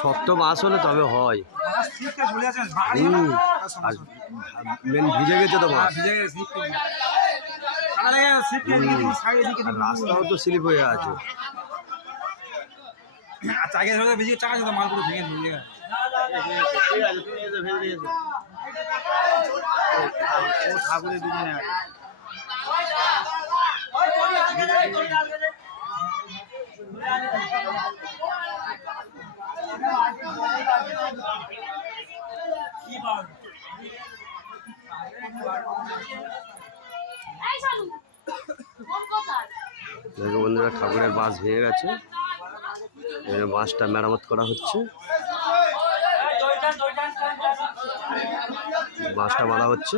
শক্ত বাস হলে তবে হয়। মেন ভিজে গেছে তো বাস, রাস্তাও তো স্লিপ হয়ে আছে। ঠাকুরের দুজনে বন্ধুরা, ঠাকুরের বাস ভেঙে গেছে, বাসটা মেরামত করা হচ্ছে, বাসটা বাঁধা হচ্ছে।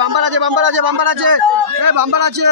বাম্পার আছে, বাম্পার আছে, বাম্পার আছে, বাম্পার আছে।